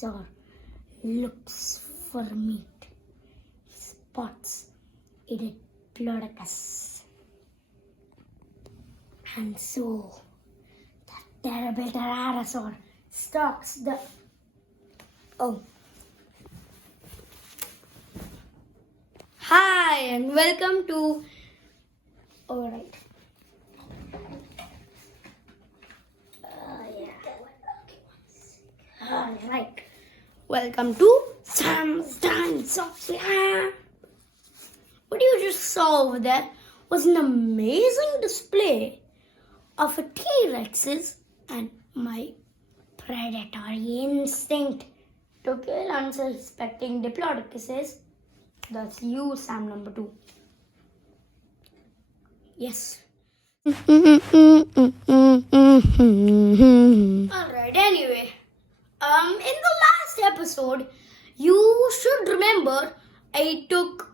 dinosaur looks for meat. He spots a diplodocus. And so, the terrible pterosaur stalks the... Oh. Hi and welcome to... Alright. Alright. Welcome to Sam's Dinosaur. What you just saw over there was an amazing display of a T-Rex's and my predatory instinct to kill unsuspecting diplodocuses. That's you, Sam number 2. Yes. Alright, anyway. In the last episode, you should remember I took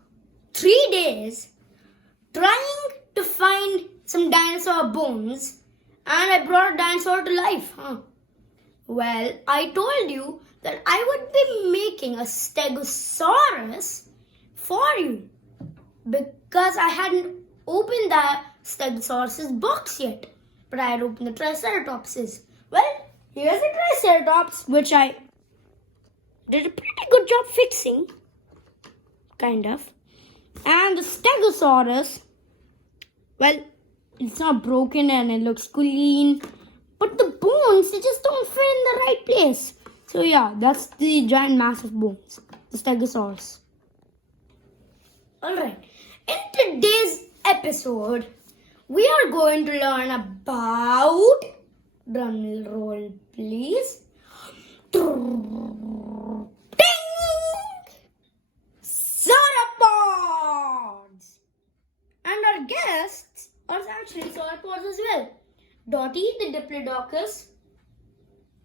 3 days trying to find some dinosaur bones and I brought a dinosaur to life. Well, I told you that I would be making a stegosaurus for you because I hadn't opened the stegosaurus's box yet, but I had opened the triceratops's. Well, here's the triceratops, which I did a pretty good job fixing, kind of. And the stegosaurus, well, it's not broken and it looks clean, but the bones, they just don't fit in the right place. So yeah, that's the giant massive bones, the stegosaurus. Alright, in today's episode, we are going to learn about, drum roll please, ding! Sauropods! And our guests are actually sauropods as well. Dottie, the diplodocus,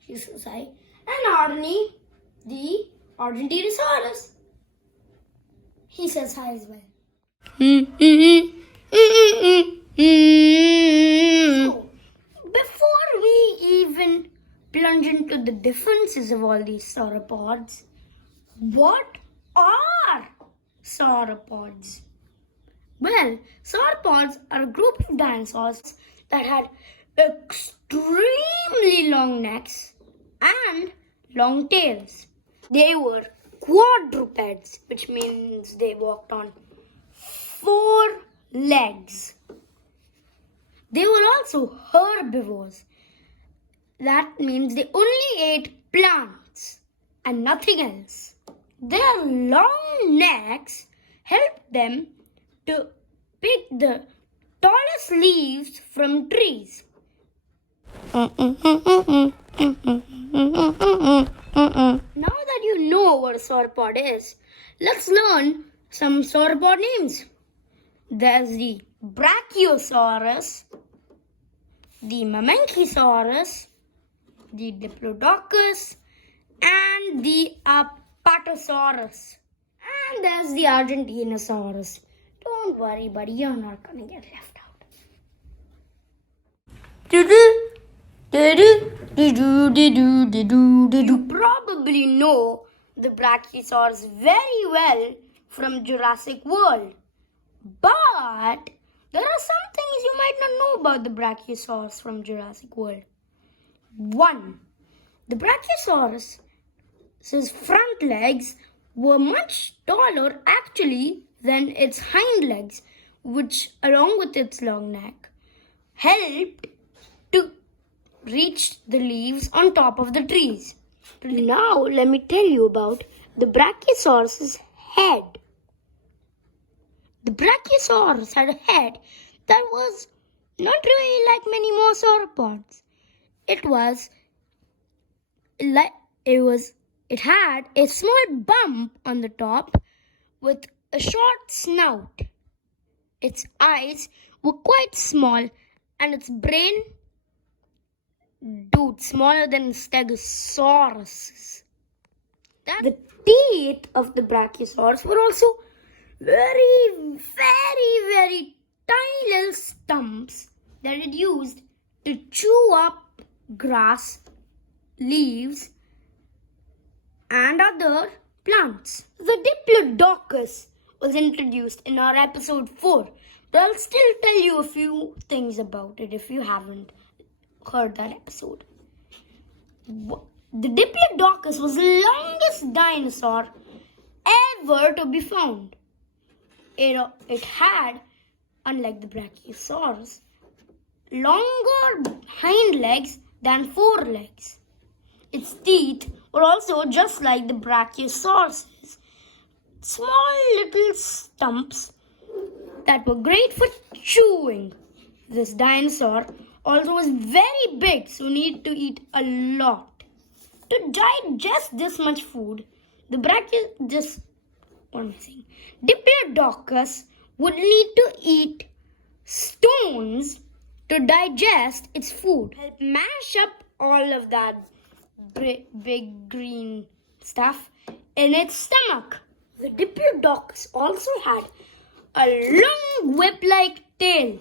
she says hi, and Arnie, the Argentinosaurus, he says hi as well. So, before we even plunge into the differences of all these sauropods, what are sauropods? Well, sauropods are a group of dinosaurs that had extremely long necks and long tails. They were quadrupeds, which means they walked on 4 legs. They were also herbivores. That means they only ate plants and nothing else. Their long necks helped them to pick the tallest leaves from trees. Now that you know what a sauropod is, let's learn some sauropod names. There's the Brachiosaurus, the Mamenchisaurus, the Diplodocus, and the Apatosaurus. And there's the Argentinosaurus. Don't worry, buddy, you're not gonna get left out. You probably know the Brachiosaurus very well from Jurassic World. But there are some things you might not know about the Brachiosaurus from Jurassic World. 1. The Brachiosaurus's front legs were much taller actually than its hind legs, which along with its long neck helped to reach the leaves on top of the trees. Now let me tell you about the Brachiosaurus's head. The Brachiosaurus had a head that was not really like many more sauropods. It had a small bump on the top with a short snout. Its eyes were quite small and its brain, smaller than Stegosaurus. The teeth of the Brachiosaurus were also very, very, very tiny little stumps that it used to chew up grass, leaves, and other plants. The Diplodocus was introduced in our episode 4, but I'll still tell you a few things about it if you haven't heard that episode. The Diplodocus was the longest dinosaur ever to be found. It had, unlike the Brachiosaurus, longer hind legs than forelegs. Its teeth were also just like the Brachiosaurus, small little stumps that were great for chewing. This dinosaur also was very big, so needed to eat a lot. To digest this much food, the Diplodocus would need to eat stones to digest its food. Help mash up all of that big green stuff in its stomach. The Diplodocus also had a long whip-like tail,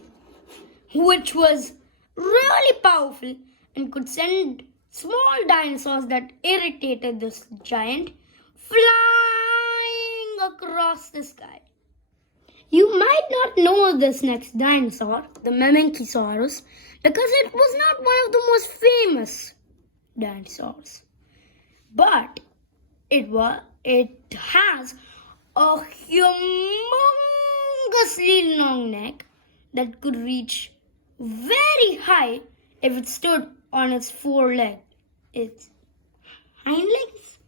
which was really powerful and could send small dinosaurs that irritated this giant flying across the sky. You might not know this next dinosaur, the Mamenchisaurus, because it was not one of the most famous dinosaurs. But it has a humongously long neck that could reach very high if it stood on its forelegs. Its hind legs?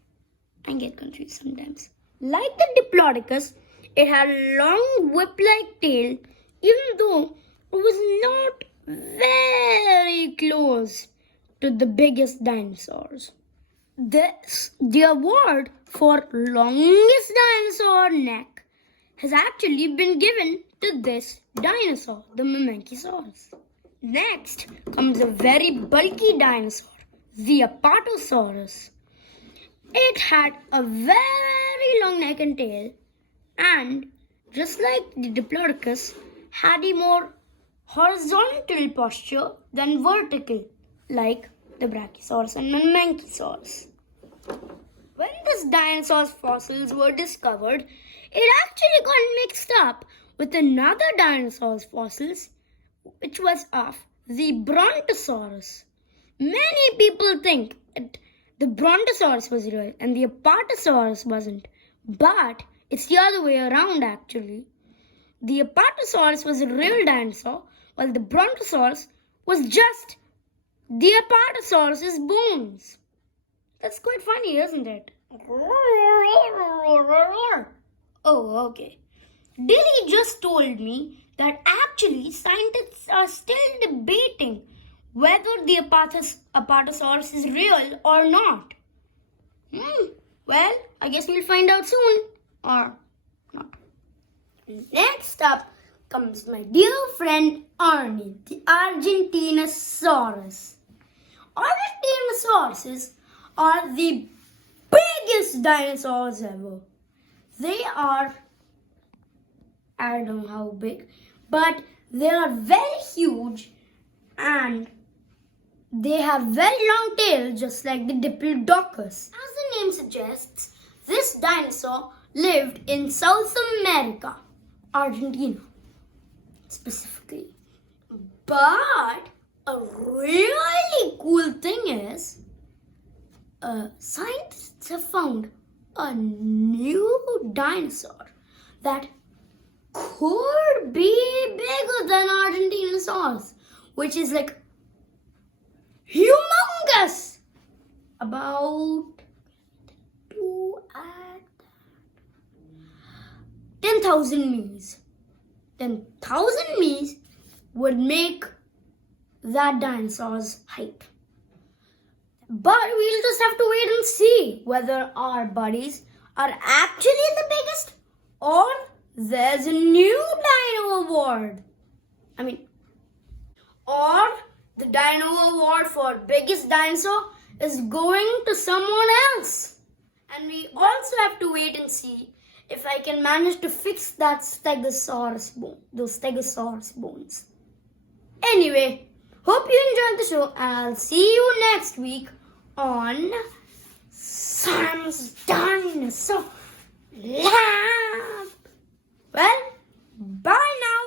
I get confused sometimes. Like the Diplodocus, it had a long whip-like tail, even though it was not very close to the biggest dinosaurs. The award for longest dinosaur neck has actually been given to this dinosaur, the Mamenchisaurus. Next comes a very bulky dinosaur, the Apatosaurus. It had a very long neck and tail, and just like the Diplodocus, had a more horizontal posture than vertical, like the Brachiosaurus and Mamenchisaurus. When this dinosaur's fossils were discovered, it actually got mixed up with another dinosaur's fossils, which was of the Brontosaurus. Many people think that the Brontosaurus was real and the Apatosaurus wasn't, but it's the other way around actually. The Apatosaurus was a real dinosaur, while the Brontosaurus was just the Apatosaurus's bones. That's quite funny, isn't it? Oh, okay. Dilly just told me that actually scientists are still debating whether the Apatosaurus is real or not. Well, I guess we'll find out soon. Or not. Next up comes my dear friend Arnie, the Argentinosaurus. Argentinosauruses are the biggest dinosaurs ever. They are, I don't know how big, but they are very huge and they have very long tails just like the Diplodocus. As the name suggests, this dinosaur lived in South America, Argentina specifically. But a really cool thing is, scientists have found a new dinosaur that could be bigger than Argentinosaurus, which is like humongous. About 10,000 Ms. 10,000 Ms would make that dinosaur's height. But we'll just have to wait and see whether our buddies are actually the biggest or there's a new Dino Award. Or the Dino Award for biggest dinosaur is going to someone else. And we also have to wait and see if I can manage to fix that Stegosaurus bone, those Stegosaurus bones. Anyway, hope you enjoyed the show and I'll see you next week on Sam's Dinosaur Lab. Well, bye now.